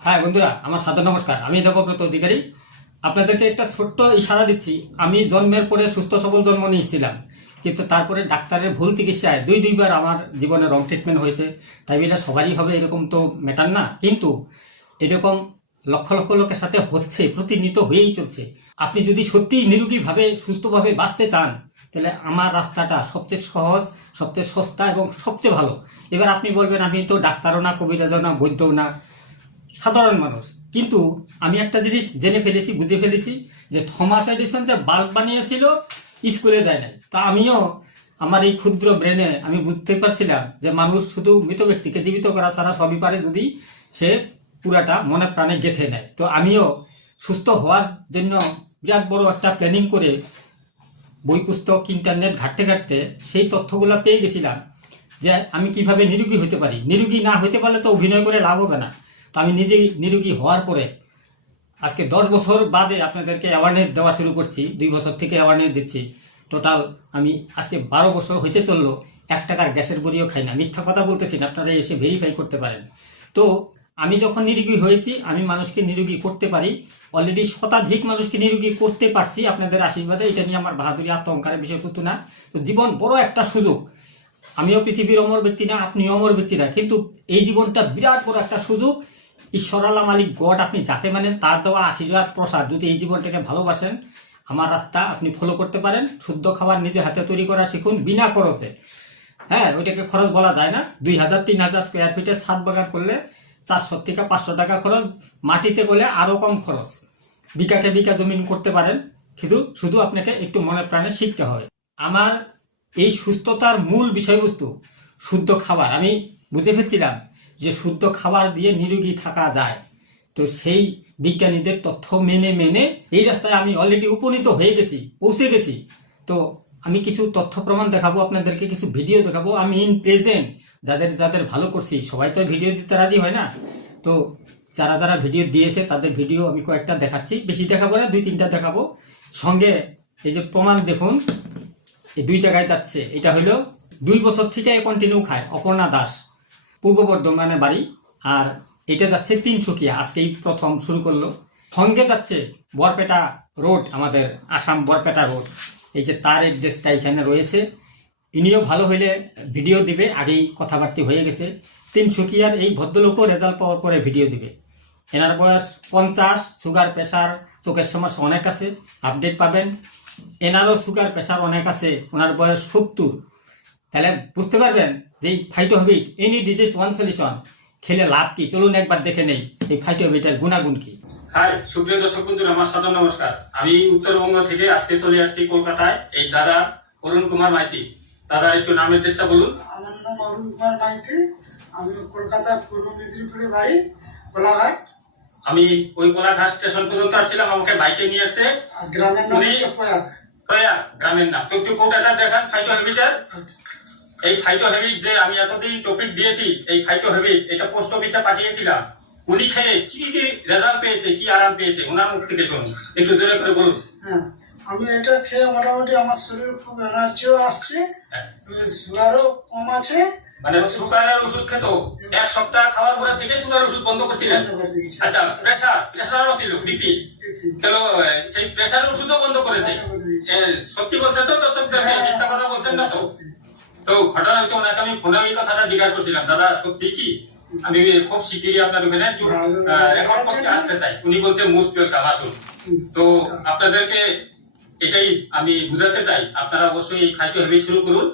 হ্যাঁ বন্ধুরা, আমার সাদর নমস্কার। আমি দেবব্রত অধিকারী। আপনাদেরকে একটা ছোট্ট ইশারা দিচ্ছি। আমি জন্মের পরে সুস্থ সবল জন্ম নিয়েছিলাম, কিন্তু তারপরে ডাক্তারের ভুল চিকিৎসায় দুইবার আমার জীবনে রং ট্রিটমেন্ট হয়েছে। তাই এটা সবারই হবে এরকম তো ম্যাটার না, কিন্তু এরকম লক্ষ লক্ষ লোকের সাথে হচ্ছে, প্রতিনিয়ত হয়েই চলছে। আপনি যদি সত্যিই নিরোগীভাবে সুস্থভাবে বাঁচতে চান, তাহলে আমার রাস্তাটা সবচেয়ে সহজ, সবচেয়ে সস্তা এবং সবচেয়ে ভালো। এবার আপনি বলবেন আমি তো ডাক্তারও না, কবিরাজও না, বৈদ্যও না, সাধারণ মানুষ। কিন্তু আমি একটা জিনিস জেনে ফেলেছি, বুঝে ফেলেছি যে থমাস এডিসন যে বাল্ব বানিয়েছিল স্কুলে যায় নাই। তা আমিও আমার এই ক্ষুদ্র ব্রেনে আমি বুঝতে পারছিলাম যে মানুষ শুধু মৃত ব্যক্তিকে জীবিত করা ছাড়া সবই পারে, যদি সে পুরাটা মনে প্রাণে গেঁথে নেয়। তো আমিও সুস্থ হওয়ার জন্য বিরাট বড় একটা প্ল্যানিং করে বই পুস্তক ইন্টারনেট ঘাঁটতে ঘাঁটতে সেই তথ্যগুলো পেয়ে গেছিলাম যে আমি কিভাবে নিরোগী হতে পারি। নিরোগী না হতে পারলে তো অভিনয় করে লাভ হবে না। তো আমি নিজেই নিরোগী হওয়ার পরে আজকে 10 বছর বাদে আপনাদেরকে অ্যাওয়ারনেস দেওয়া শুরু করছি। 2 বছর থেকে অ্যাওয়ারনেস দিচ্ছি। টোটাল আমি আজকে 12 বছর হইতে চললো 1 টাকার গ্যাসের বড়িও খাই না। মিথ্যা কথা বলতেছি না, আপনারা এসে ভেরিফাই করতে পারেন। তো আমি যখন নিরোগী হয়েছি, আমি মানুষকে নিরোগী করতে পারি। অলরেডি শতাধিক মানুষকে নিরোগী করতে পারছি আপনাদের আশীর্বাদে। এটা নিয়ে আমার বাহাদুরি আত্মহংকারের বিষয় কিন্তু না। তো জীবন বড় একটা সুযোগ। আমিও পৃথিবীর অমর ব্যক্তি না, আপনিও অমর ব্যক্তি না, কিন্তু এই জীবনটা বিরাট বড় একটা সুযোগ। ঈশ্বর আল্লাহ মালিক গড, আপনি যাকে মানেন তার দেওয়া আশীর্বাদ প্রসাদ। যদি এই জীবনটাকে ভালোবাসেন, আমার রাস্তা আপনি ফলো করতে পারেন। শুদ্ধ খাবার নিজে হাতে তৈরি করা শিখুন বিনা খরচে। হ্যাঁ, ওইটাকে খরচ বলা যায় না। 2000-3000 স্কোয়ার ফিটে ছাদ বাগান করলে 400 থেকে 500 টাকা খরচ, মাটিতে করলে আরও কম খরচ। বিঘাকে বিঘা জমিন করতে পারেন, কিন্তু শুধু আপনাকে একটু মনে প্রাণে শিখতে হবে। আমার এই সুস্থতার মূল বিষয়বস্তু শুদ্ধ খাবার। আমি বুঝে ফেলছিলাম যে শুদ্ধ খাবার দিয়ে নিরোগী থাকা যায়। তো সেই বিজ্ঞানীদের তথ্য মেনে মেনে এই রাস্তায় আমি অলরেডি উপনীত হয়ে গেছি, পৌঁছে গেছি। তো আমি কিছু তথ্য প্রমাণ দেখাবো আপনাদেরকে, কিছু ভিডিও দেখাবো। আমি ইন প্রেজেন্ট যাদের যাদের ভালো করছি, সবাই তো ভিডিও দিতে রাজি হয় না। তো যারা যারা ভিডিও দিয়েছে তাদের ভিডিও আমি কয়েকটা দেখাচ্ছি, বেশি দেখাবো না, 2-3টা দেখাবো। সঙ্গে এই যে প্রমাণ দেখুন, এই 2 জায়গায় যাচ্ছে। এটা হলো 2 বছর থেকে কন্টিনিউ খায় অপর্ণা দাস, পূর্ব বর্ধমানে বাড়ি। আর এটা যাচ্ছে তিনসুকিয়া, আজকেই প্রথম শুরু করলো। সঙ্গে যাচ্ছে বরপেটা রোড, আমাদের আসাম বরপেটা রোড। এই যে তার অ্যাড্রেসটা এখানে রয়েছে। ইনিও ভালো হইলে ভিডিও দিবে, আগেই কথাবার্তা হয়ে গেছে। তিনসুকিয়ার এই ভদ্রলোকও রেজাল্ট পাওয়ার পরে ভিডিও দিবে। এনার বয়স 50, সুগার প্রেশার চোখের সমস্যা অনেক আছে, আপডেট পাবেন। এনারও সুগার প্রেশার অনেক আছে, ওনার বয়স 70। তাহলে বুঝতে পারবেন যে এই phyto habit, any disease one solution, খেলে লাভ কি। চলুন একবার দেখে নেই এই ফাইটো হ্যাবিটের গুণাগুণ কি। হাই সুপ্রিয় দর্শক বন্ধু, আমার সাদর নমস্কার। আমি উত্তরবঙ্গ থেকে আজকে চলে আসছি কলকাতায়। এই দাদা অরুণ কুমার মাইতি। দাদা একটু নাম অ্যাড্রেসটা বলুন। আমার নাম অরুণ কুমার মাইতি। আমি কলকাতা পূর্ব মেদিনীপুরে বাড়ি, কোলাঘাট। আমি ওই কোলাঘাট স্টেশন পর্যন্ত আসছিলাম, আমাকে বাইকে নিয়ে এসে। গ্রামের নাম হচ্ছে প্রয়াগ। প্রয়াগ গ্রামের নাম। তো একটু কোটাটা দেখান ফাইটো হ্যাবিটের। এই ফাইটো হ্যাবিট যে আমি এতদিন টপিক দিয়েছি, এই ফাইটো হ্যাবিট এটা পোস্ট অফিসে পাঠিয়েছিলাম। উনি খেয়ে কি কি রেজাল্ট পেয়েছে, কি আরাম পেয়েছে, ওনার মুখ থেকে শুনুন। একটু জোরে করে বলুন। হ্যাঁ, আমি এটা খেয়ে মোটামুটি আমার শরীর খুব এনার্জিও আসছে, সুগারও কম আছে। মানে সুগারের ওষুধ খেত 1 সপ্তাহ খাওয়ার পরে থেকে সুগার ওষুধ বন্ধ করছিলেন। আচ্ছা, প্রেসারও ছিল, বিপি, তাহলে সেই প্রেসার ওষুধও বন্ধ করেছে। সত্যি বলছেন তো দর্শকদেরকে? মিথ্যা কথা বলছেন না তো? তো ঘটনা হচ্ছে, ওনাকে আমি ফোনে ওই কথাটা জিজ্ঞাসা করছিলাম, দাদা সত্যি কি? আমি খুব শিগগিরই আপনার ওখানে রেকর্ড করতে আসতে চাই। উনি বলছে মোস্ট ওয়েলকাম, আসুন। তো আপনাদেরকে এটাই আমি বুঝাতে চাই, আপনারা অবশ্যই এই ফাইটো হ্যাবিট শুরু করুন।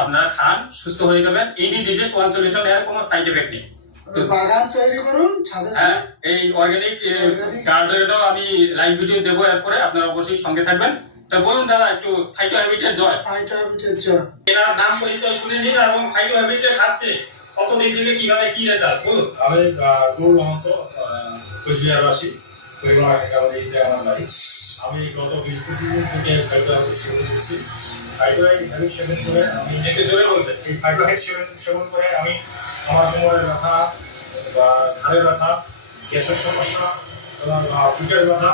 আপনারা খান, সুস্থ হয়ে যাবেন। এনি ডিজিজ ওয়ান সলিউশন, এর কোনো সাইড এফেক্ট নেই। বাগান তৈরি করুন ছাদে। হ্যাঁ, এই অর্গানিক গার্ডেনও আমি লাইভ ভিডিও দেবো এরপরে, আপনারা অবশ্যই সঙ্গে থাকবেন। তো বলুন দাদা, একটু ফাইটো হ্যাবিটের জয়। ফাইটো হ্যাবিটের জয়। এনার নাম পরিচয় শুনে নিন, এবং ফাইটো হ্যাবিট যে খাচ্ছে কতদিন থেকে কিভাবে কি রেজাল্ট বলুন। আমি গৌর মহন্ত, কোচবিহারবাসী, পরিবার একাবাদিতে আমার বাড়ি। আমি গত 20-25 দিন থেকে ফাইটো হ্যাবিট সেবন করছি। ফাইটো হ্যাবিট সেবন করে আমি একটু জোরে বলছেন। এই ফাইটো হ্যাবিট সেবন করে আমি আমার কোমরের ব্যথা বা ঘাড়ের ব্যথা, গ্যাসের সমস্যা এবং পিঠের ব্যথা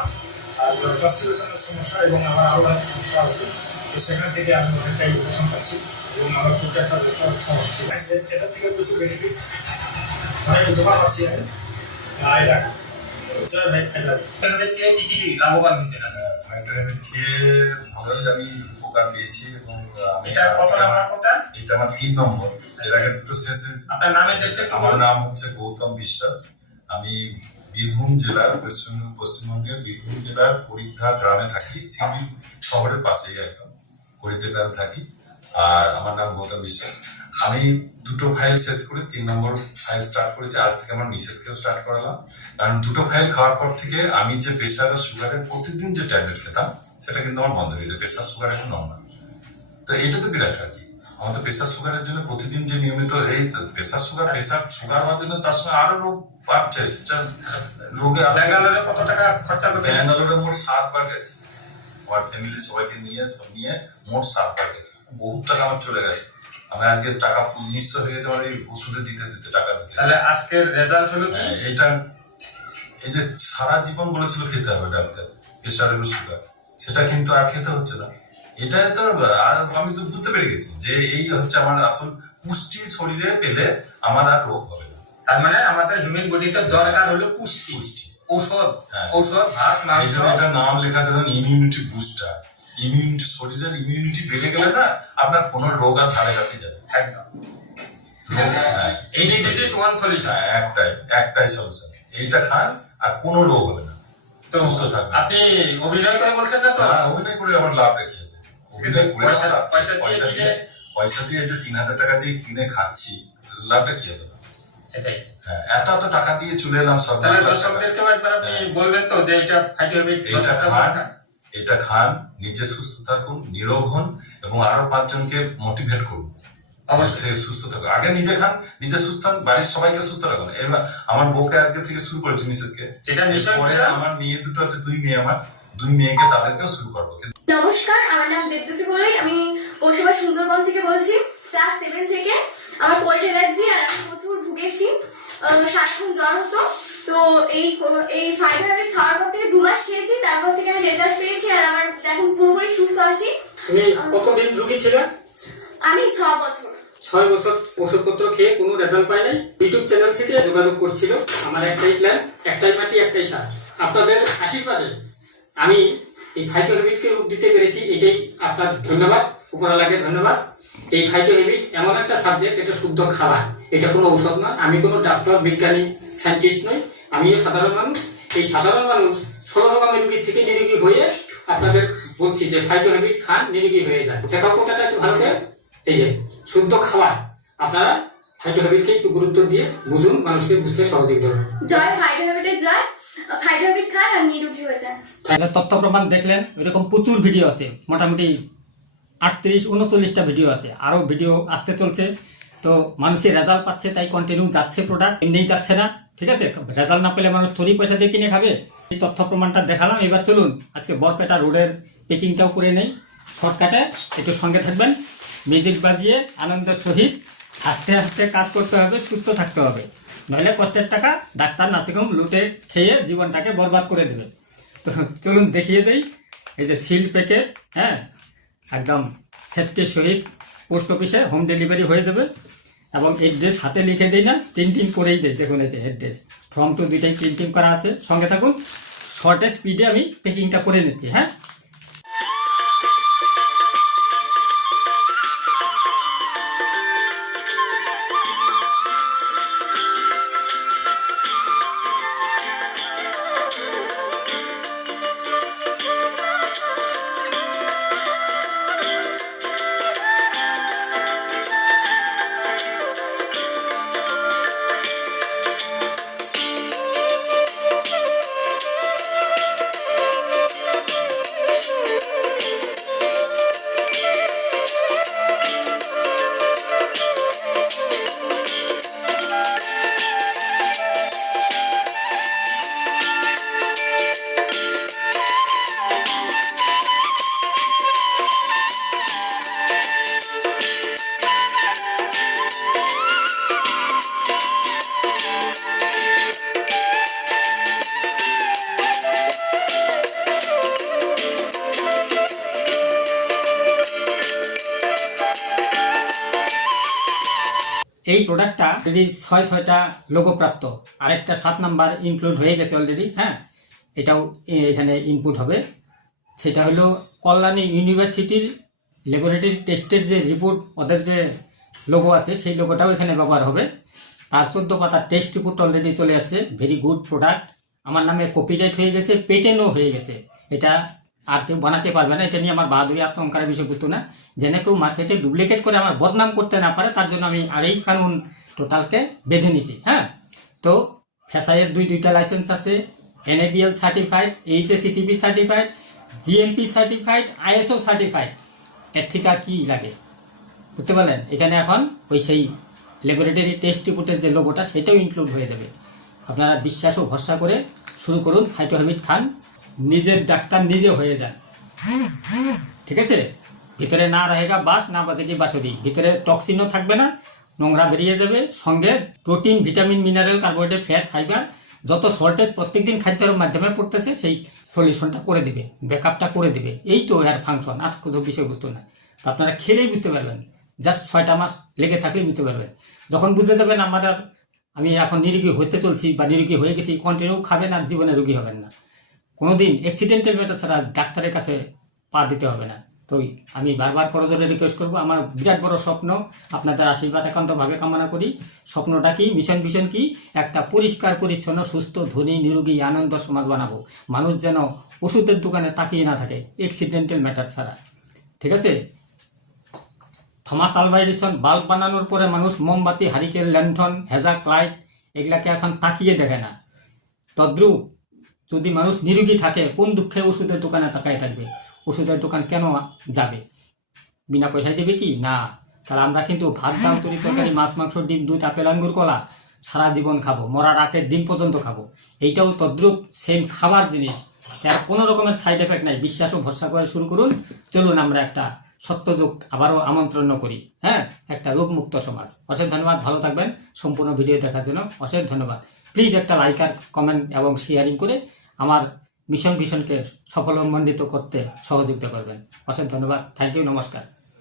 আর কনস্টিপেশনের সমস্যা এবং আমার আরও অনেক সমস্যা আছে। তো সেখান থেকে আমি অনেকটাই উপশম পাচ্ছি এবং আমার চোখে একটা সমস্যা ছিল। এটা থেকে প্রচুর বেনিফিট, অনেক উপকার পাচ্ছি আমি। এটা জয় ভাই ফাইটারকে কি কি লাভবান হয়েছেন? ফাইটারহেড খেয়ে ভালোই আমি উপকার পেয়েছি এবং এটা কত নাম্বার কোনটা? এটা আমার 3 নম্বর। এর আগে দুটো শেষ হয়েছে। আপনার নাম এটা হচ্ছে? আমার নাম হচ্ছে গৌতম বিশ্বাস। আমি বীরভূম জেলার পশ্চিমবঙ্গের বীরভূম জেলার হরিদ্বার গ্রামে থাকি, সিভিল শহরের পাশেই একদম হরিদ্বার গ্রামে থাকি। আর আমার নাম গৌতম বিশ্বাস। আমি দুটো ফাইল শেষ করে 3 নম্বর ফাইল স্টার্ট করেছি। আজ থেকে আমার মিসেসকেও স্টার্ট করালাম, কারণ দুটো ফাইল খাওয়ার পর থেকে আমি যে প্রেশার আর সুগারের প্রতিদিন যে ট্যাবলেট খেতাম সেটা কিন্তু আমার বন্ধ হয়ে যায়। প্রেশার সুগার এখন নর্মাল। তো এটা তো বিরাট আর কি। আমাদের প্রেশার সুগারের জন্য প্রতিদিন যে নিয়মিত এই প্রেশার সুগার হওয়ার জন্য তার সঙ্গে আরো রোগ বাড়ছে। রোগে ব্যাঙ্গালোরে কত টাকা খরচা করছে? ব্যাঙ্গালোরে মোট 7 বার গেছে। আমার ফ্যামিলি সবাইকে নিয়ে মোট 7 বার গেছে। বহুত টাকা আমার চলে গেছে। আমি আজকে টাকা নিঃস্ব হয়ে গেছে আমার এই ওষুধে দিতে দিতে টাকা দিতে। তাহলে আজকের রেজাল্ট হলো কি? এইটা এই যে সারা জীবন বলেছিল খেতে হবে ডাক্তার প্রেশার এবং সুগার, সেটা কিন্তু আর খেতে হচ্ছে না। এটা তো আমি তো বুঝতে পেরে গেছি যে এই হচ্ছে আমার আসল পুষ্টি শরীরে পেলে আমার আর রোগ হবে না। তার মানে আমাদের হিউম্যান বডিতে দরকার হলো পুষ্টি, ঔষধ, ঔষধ, ভাত, এই মাংস। জন্য এটা নাম লেখা যেন ইমিউনিটি বুস্টার। ইমিউনিটি, শরীরের ইমিউনিটি বেড়ে গেলে না আপনার কোনো রোগ আর ধারে কাছে যাবে একদম। হ্যাঁ, এনি ডিজিজ ওয়ান সলিউশন। একটাই সলিউশন। এইটা খান আর কোনো রোগ হবে না, তো সুস্থ থাকবে। আপনি অভিনয় করে বলছেন না তো? হ্যাঁ, অভিনয় করে আমার লাভ দেখি। অভিনয় করে পয়সা দিয়ে যে 3,000 টাকা দিয়ে কিনে খাচ্ছি, লাভটা কি হবে? এটাই। হ্যাঁ, এত টাকা দিয়ে চলে এলাম সব। তাহলে দর্শকদেরকেও একবার আপনি বলবেন তো যে এটা ফাইটোহেবিট এটা খান, নিজে সুস্থ থাকুন, নীরব হন এবং আরো 5 জনকে মোটিভেট করুন অবশ্যই সুস্থ থাকুন। আগে নিজে খান, নিজে সুস্থ হন, বাড়ির সবাইকে সুস্থ রাখুন। এবার আমার বউকে আজকে থেকে শুরু করেছি, মিসেসকে। পরে আমার মেয়ে দুটো আছে, 2 মেয়ে আমার, 2 মেয়েকে তাদেরকেও শুরু করবো। নমস্কার, আমার নাম দেবজ্যোতি বড়ুই। আমি পৌরসভা সুন্দরবন থেকে বলছি। ক্লাস 7 থেকে আমার কোল্ড অ্যালার্জি আর আমি প্রচুর ভুগেছি। সারাক্ষণ জ্বর হতো। তো এই ফাইটোহেবিট খাওয়ার পর থেকে 2 মাস খেয়েছি, তারপর থেকে আমি রেজাল্ট পেয়েছি আর আমার এখন পুরোপুরি সুস্থ আছি। তুমি কতদিন রোগী ছিলে? আমি 6 বছর। 6 বছর ওষুধপত্র খেয়ে কোনো রেজাল্ট পাই নাই। ইউটিউব চ্যানেল থেকে যোগাযোগ করছিল। আমার একটাই প্ল্যান, একটাই মাটি, একটাই সার। আপনাদের আশীর্বাদে আমি এই ফাইটোহেবিটকে রূপ দিতে পেরেছি। এটাই আপনার ধন্যবাদ, উপরওয়ালাকে ধন্যবাদ। এই ফাইটোহেবিট এমন একটা সাবজেক্ট, এটা শুদ্ধ খাবার, এটা কোনো ঔষধ নয়। আমি কোনো ডাক্তার, বিজ্ঞানী, সায়েন্টিস্ট নই। আমিও সাধারণ মানুষ। এই সাধারণ মানুষ 16 রকমের রোগীর থেকে নিরোগী হয়ে আপনাদের বলছি যে ফাইটোহেবিট খান, নিরোগী হয়ে যান। দেখাও কথাটা একটু ভালো করে। এই যে শুদ্ধ খাবার, আপনারা ফাইটোহেবিটকে একটু গুরুত্ব দিয়ে বুঝুন, মানুষকে বুঝতে সহযোগিতা করুন। জয় ফাইটোহেবিটের জয়। ফাইটোহেবিট খান আর নিরোগী হয়ে যান। তাহলে তথ্য প্রমাণ দেখলেন, এরকম প্রচুর ভিডিও আছে, মোটামুটি 38-39টা ভিডিও আছে, আরও ভিডিও আসতে চলছে। তো মানুষের রেজাল্ট পাচ্ছে, তাই কন্টিনিউ যাচ্ছে প্রোডাক্ট, এমনিই যাচ্ছে না। ঠিক আছে, রেজাল্ট না পেলে মানুষ থরি পয়সা দিয়ে কিনে খাবে। এই তথ্য প্রমাণটা দেখালাম। এবার চলুন আজকে বরপেটা রোডের পেকিংটাও করে নেই শর্টকাটে। একটু সঙ্গে থাকবেন, মিউজিক বাজিয়ে আনন্দের সহিত আস্তে আস্তে কাজ করতে হবে, সুস্থ থাকতে হবে। নইলে কষ্টের টাকা ডাক্তার নার্সিংহোম লুটে খেয়ে জীবনটাকে বরবাদ করে দেবে। তো চলুন দেখিয়ে দেই। এই যে সিল্ড প্যাকেট, হ্যাঁ, একদম সেফটির সহিত পোস্ট অফিসে হোম ডেলিভারি হয়ে যাবে। এবং এড্রেস হাতে লিখে দিই না, প্রিন্টিং করেই দিই। দেখুন এই যে এড্রেস, ফর্ম টু দুইটাই প্রিন্টিং করা আছে। সঙ্গে থাকুন, শর্টে স্পিডে আমি প্যাকিংটা করে নিচ্ছি। হ্যাঁ, এই প্রোডাক্টটা অলরেডি 6টা লোগো প্রাপ্ত, আরেকটা 7 নাম্বার ইনক্লুড হয়ে গেছে অলরেডি। হ্যাঁ, এটাও এখানে ইনপুট হবে। সেটা হলো কল্যাণী ইউনিভার্সিটির ল্যাবরেটরি টেস্টের যে রিপোর্ট, ওদের যে লোগো আছে সেই লোগোটাও এখানে ব্যবহার হবে। তার 14 পাতার টেস্ট রিপোর্ট অলরেডি চলে আসছে। ভেরি গুড প্রোডাক্ট, আমার নামে কপিরাইট হয়ে গেছে, পেটেন্টও হয়ে গেছে। এটা আর কেউ বানাতে পারবে না। এটা নিয়ে আমার বাহাদুরি আত্মহংকারের বিষয়বস্তু না। যেন কেউ মার্কেটে ডুপ্লিকেট করে আমার বদনাম করতে না পারে, তার জন্য আমি আগেই কানুন টোটালকে বেঁধে নিছি। হ্যাঁ, তো ফ্যাসাইয়ের দুইটা লাইসেন্স আছে, NABL certified, HACCP certified, GMP certified, ISO certified. এর ঠিক আর কি লাগে বুঝতে পারলেন? এখানে এখন ওই সেই ল্যাবরেটরি টেস্ট রিপোর্টের যে লোগোটা সেটাও ইনক্লুড হয়ে যাবে। আপনারা বিশ্বাস ও ভরসা করে শুরু করুন, ফাইটোহামিড খান, নিজের ডাক্তার নিজে হয়ে যান। ঠিক আছে? ভিতরে না रहेगा বাস, না বাজেগি বাঁশুরি। ভিতরে টক্সিনও থাকবে না, নোংরা বেরিয়ে যাবে। সঙ্গে protein, vitamin, mineral, carbohydrate, fat, fibre যত শর্টেজ প্রত্যেকদিন খাদ্যের মাধ্যমে পড়তেছে সেই সলিউশনটা করে দেবে, ব্যাকআপটা করে দেবে। এই তো এর ফাংশন, আর কোনো বিষয়বস্তু না। তো আপনারা খেলেই বুঝতে পারবেন, জাস্ট 6টা মাস লেগে থাকলেই বুঝতে পারবেন। যখন বুঝতে যাবেন আমি এখন নিরোগী হতে চলছি বা নিরোগী হয়ে গেছি, কন্টিনিউ খাবেন আর জীবনে রোগী হবেন না। কোনোদিন অ্যাক্সিডেন্টাল ম্যাটার ছাড়া ডাক্তারের কাছে পা দিতে হবে না। তো আমি বারবার করজোরে রিকোয়েস্ট করবো, আমার বিরাট বড় স্বপ্ন, আপনাদের আশীর্বাদ একান্তভাবে কামনা করি। স্বপ্নটা কি, মিশন কি, একটা পরিষ্কার পরিচ্ছন্ন, সুস্থ, ধনী, নিরোগী, আনন্দ সমাজ বানাবো। মানুষ যেন ওষুধের দোকানে তাকিয়ে না থাকে অ্যাক্সিডেন্টাল ম্যাটার ছাড়া। ঠিক আছে? থমাস আলভা এডিসন বাল্ব বানানোর পরে মানুষ মোমবাতি, হারিকেন, ল্যান্থন, হেজাক লাইট এগুলাকে এখন তাকিয়ে দেখে না। তদ্রূপ যদি মানুষ নিরোগী থাকে, কোন দুঃখে ওষুধের দোকানে তাকায় থাকবে? ওষুধের দোকান কেন যাবে? বিনা পয়সায় দেবে কি? না। তাহলে আমরা কিন্তু ভাত, ডাল, তরি, তরকারি, মাছ, মাংস, ডিম, দুধ, আপেল, আঙ্গুর, কলা সারা জীবন খাবো, মরার আগের দিন পর্যন্ত খাবো। এইটাও তদ্রূপ সেম খাবার জিনিস, এর কোনো রকমের সাইড এফেক্ট নাই। বিশ্বাস ও ভরসা করে শুরু করুন। চলুন আমরা একটা সত্যযুগ আবারও আমন্ত্রণ করি। হ্যাঁ, একটা রোগমুক্ত সমাজ। অশেষ ধন্যবাদ, ভালো থাকবেন। সম্পূর্ণ ভিডিও দেখার জন্য অশেষ ধন্যবাদ। প্লিজ একটা লাইক আর কমেন্ট এবং শেয়ারিং করে আমার মিশনকে সফলমণ্ডিত করতে সহযোগিতা করবেন। অশেষ ধন্যবাদ। থ্যাংক ইউ, নমস্কার।